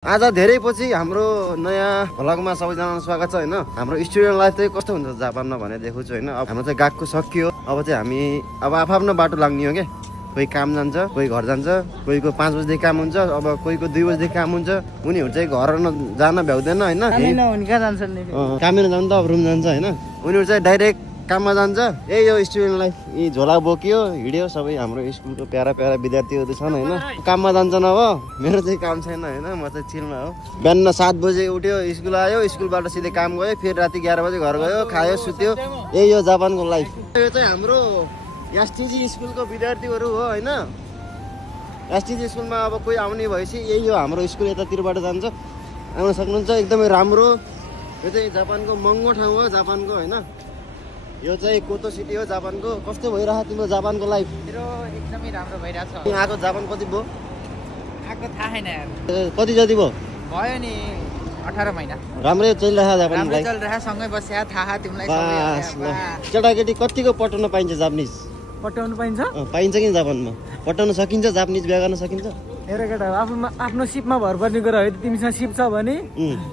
आज धेरै पछि हाम्रो नयाँ भ्लगमा सबैजनालाई स्वागत छ हैन। हाम्रो स्टुडेन्ट लाइफ चाहिँ कस्तो हुन्छ जापानमा भने देखाउँछु हैन। अब हाम्रो चाहिँ गएको सकियो। अब चाहिँ हामी अब आफ्नो बाटो लाग्ने हो के। कोही काम जान्छ, कोही घर जान्छ, कोहीको 5 बजेदेखि काम हुन्छ, अब कोहीको 2 बजेदेखि काम हुन्छ। उनीहरु चाहिँ घर जान भ्याउँदैन हैन। कामै नजान्छ त अब रुम जान्छ हैन। उनीहरु चाहिँ डाइरेक्ट काममा जान्छ। यही हो स्टुडेन्ट लाइफ। यी झोला बोकियो हिड्यो सबै हाम्रो स्कुलको प्यारा प्यारा विद्यार्थीहरु छन् हैन। काममा जान्छन्। अब मेरो चाहिँ काम छैन हैन। म चाहिँ चिलमा हो। बिहान 7 बजे उठ्यो, स्कुल आयो, स्कुलबाट सिधै काम गयो, फेरि राति 11 बजे घर गयो, खायो, सुत्यो। यही हो जापानको लाइफ। यो चाहिँ हाम्रो एसटीजी स्कुलको विद्यार्थीहरु हो हैन। एसटीजी स्कुलमा अब कोही आउने भएपछि यही हो हाम्रो स्कुल। यतातिरबाट जान्छ, आउन सक्नुहुन्छ। एकदमै राम्रो। यो चाहिँ जापानको महँगो ठाउँ हो जापानको हैन। यो चाहिँ कोतो सिटी हो जापानको। कस्तो भइरहेको तिम्रो जापानको लाइफ? मेरो एकदमै राम्रो भइरहेछ। यहाँको जापान कति भयो? आको थाहा छैन यार। कति जति भयो? भयो नि 18 महिना। राम्रै चलिरहेको जापान राम्रो लाइफ? चलिरहेछ। सँगै बस्या थाहा तिमीलाई बास सबै। केटाकेटी कतिको पठाउन पाइन्छ जापानिज? पटाउनु पाइन्छ? पाइन्छ कि जापानमा? पठाउन सकिन्छ? जापानिज बिहा गर्न सकिन्छ? हेर केटा, आफ्नो सिपमा भर पर्ने कुरा हो। तिमीसँग सिप छ भने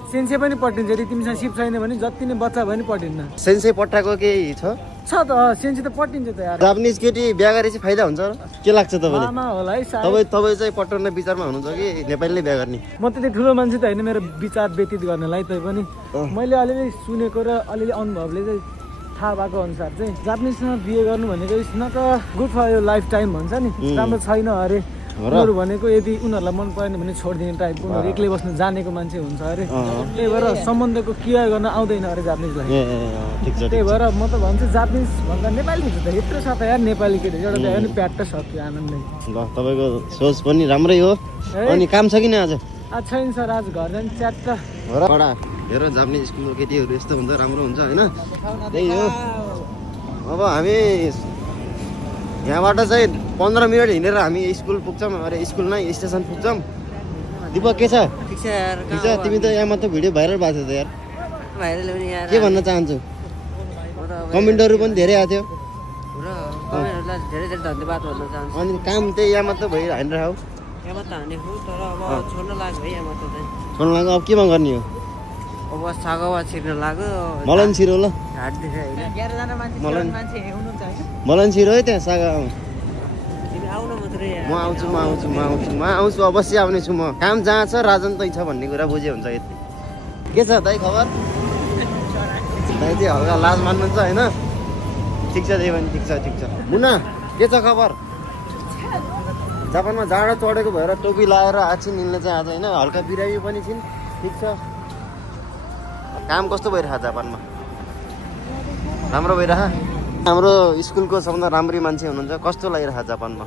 सेन्से पनि पटिन्छ। यदि तिमीसँग सिप छैन भने जति नै बच्चा भने पटिन्न। सेन्से पठाएको केही छ त सेन्से त पटिन्छ त यार। जापानिज केटी बिहा गरे चाहिँ फाइदा हुन्छ र के लाग्छ तपाईँलाई? मामा होला है सायद। तपाईँ चाहिँ पठाउन विचारमा हुनुहुन्छ कि नेपालीले बिहा गर्ने? म त्यति ठुलो मान्छे त होइन मेरो विचार व्यतीत गर्नलाई। तै पनि मैले अलिअलि सुनेको र अलिअलि अनुभवले चाहिँ थाहा भएको अनुसार चाहिँ जापानिजसँग बिहे गर्नु भनेको इज नट गुड फर यो लाइफ टाइम भन्छ नि। राम्रो छैन अरे। उनीहरू भनेको यदि उनीहरूलाई मन परेन भने छोडिदिने टाइपको। उनीहरू एक्लै बस्नु जानेको मान्छे हुन्छ अरे। त्यही भएर सम्बन्धको केयर गर्न आउँदैन अरे जापानिजलाई। त्यही भएर म त भन्छु जापानिज भन्दा नेपाली हुन्छ त। यत्रो छ त यार नेपाली केटी। एउटा चाहिँ पनि प्याट सक्यो आनन्दले। ल तपाईँको सोच पनि राम्रै हो। अनि काम छ कि आज? आज छैन सर, आज घर जाने च्याट्ट। हेर जापानिज स्कुलको केटीहरू यस्तो हुन्छ राम्रो हुन्छ होइन। त्यही हो। अब हामी यहाँबाट चाहिँ 15 मिनट हिँडेर हामी स्कुल पुग्छौँ। अरे स्कुल नै स्टेसन पुग्छौँ। दिपक के छ? ठीक छ यार। ठिक छ। तिमी त यहाँ मात्र भिडियो भाइरल भएको थियो त यार। भाइरल हुने यार। के भन्न चाहन्छु? कमेन्टहरू पनि धेरै आएको थियो। कमेन्टहरुलाई धेरै धेरै धन्यवाद भन्न चाहन्छु। अनि काम चाहिँ यहाँ मात्र हानिरहेको? यहाँ मात्र हानेको तर अब छोड्न लाग्यो है। यहाँ मात्र चाहिँ छोड्नु लाग्यो। अब केमा गर्ने हो? अब सागवा छिर्न लाग्यो। मलन छिरो ल। हाट देख्यो हैन। 11 जना मान्छे हुनुहुन्छ हैन। मलन छिरो है त्यहाँ सागा। तिमी आउन मात्रै यार। म आउँछु अवश्य आउने छु म। काम जहाँ छ राजन तै छ भन्ने कुरा बुझे हुन्छ। यति के छ दाइ खबर? दाइ चाहिँ हल्का लाज मान्नुहुन्छ होइन। ठिक छ त्यही पनि ठिक छ। मुना के छ खबर? जापानमा जाडो चढेको भएर टोपी लाएर आछिन निल्ने चाहिँ आज होइन। हल्का बिरामी पनि छिन्। ठिक छ। काम कस्तो भइरहेको जापानमा? राम्रो भइरहेको? हाम्रो स्कुलको सबभन्दा राम्री मान्छे हुनुहुन्छ। कस्तो लागिरहेको जापानमा?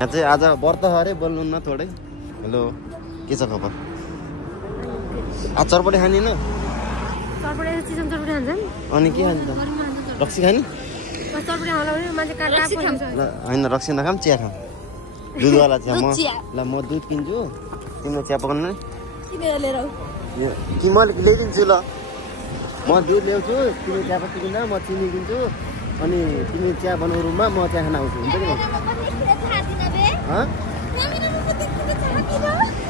यहाँ चाहिँ आज व्रत अरे बोल्नुहुन्न थोरै। हेलो के छ खबर? आज चरपटे खाने न? अनि के खाने त? रक्सी खाने? होइन रक्सी नखाम, चिया खाम। दुधवाला चिया। म दुध किन्छु, तिम्रो चिया पकाउनु। कि म ल्याइदिन्छु ल। म दुध ल्याउँछु, तिमी चियापत्ती किन्दा म चिनी किन्छु। अनि तिमी चिया बनाउ रुममा, म चिया खान आउँछु। हुन्छ नि?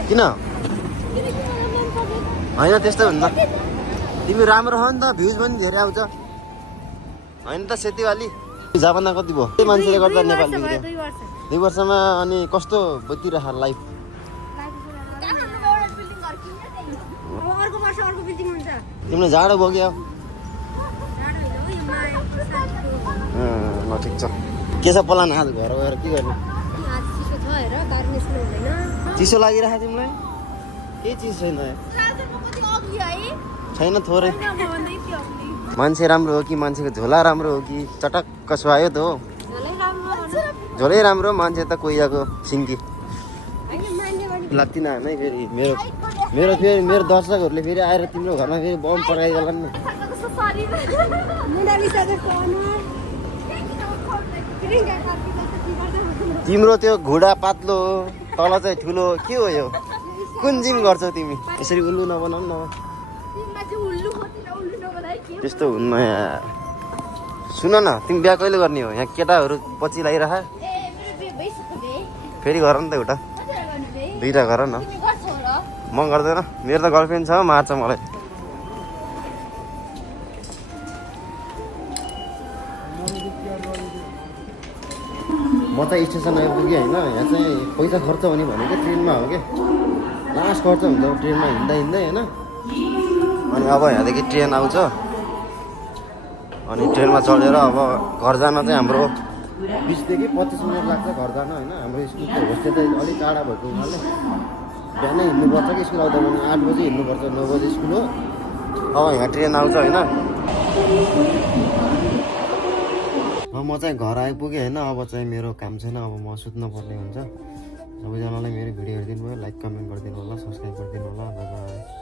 किन होइन त्यस्तो हुन्न। तिमी राम्रो हो नि त, भ्युज पनि धेरै आउँछ होइन त सेतीवाली। जापानमा कति भयो? त्यही मान्छेले गर्दा नेपाल बिग्रियो। 2 वर्षमा। अनि कस्तो बितिरहेको लाइफ? तिमीले जाडो बोक्यो? ल ठिक छ। के छ प्लान आज घर गएर के गर्ने? चिसो लागिरहेको तिमीलाई? केही चिज छैन? छैन थोरै। मान्छे राम्रो हो कि मान्छेको झोला राम्रो हो कि चटक्क सुहायो त हो? झोलै राम्रो। मान्छे त कोइयाको सिन्की लात्ती नहान है फेरि। मेरो दर्शकहरूले फेरि आएर तिम्रो घरमा फेरि बम पड्काइगला नि। तिम्रो त्यो घुँडा पातलो तल चाहिँ ठुलो के हो यो? कुन जिम गर्छौ तिमी? यसरी उल्लु नबनाऊ न। त्यस्तो हुन्न यार। सुन न, तिमी बिहा कहिले गर्ने हो? यहाँ केटाहरू पछि लागिरह। फेरि गर नि त एउटा 2टा गर न। म गर्दैन, मेरो त गर्लफ्रेन्ड छ, मार्छ मलाई। म चाहिँ स्टेसन आइपुगेँ होइन। यहाँ चाहिँ पैसा खर्च हुने भनेको ट्रेनमा हो क्या, लास्ट खर्च हुन्छ ट्रेनमा हिँड्दा हिँड्दै होइन। अनि अब यहाँदेखि ट्रेन आउँछ, अनि ट्रेनमा चढेर अब घर जान चाहिँ हाम्रो 20 देखि 25 मिनट लाग्छ घर जान होइन। हाम्रो स्कुलको होस्टेल चाहिँ अलिक टाढा भएको हुनाले बिहानै हिँड्नुपर्छ कि स्कुल आउँदा पनि 8 बजी हिँड्नुपर्छ, 9 बजी स्कुल हो। अब यहाँ ट्रेन आउँछ होइन। अब म चाहिँ घर आइपुगेँ होइन। अब चाहिँ मेरो काम छैन, अब म सुत्न पर्ने हुन्छ। सबैजनालाई मेरो भिडियो हेरिदिनु भयो, लाइक कमेन्ट गरिदिनु होला, सब्सक्राइब गरिदिनु होला। Bye bye.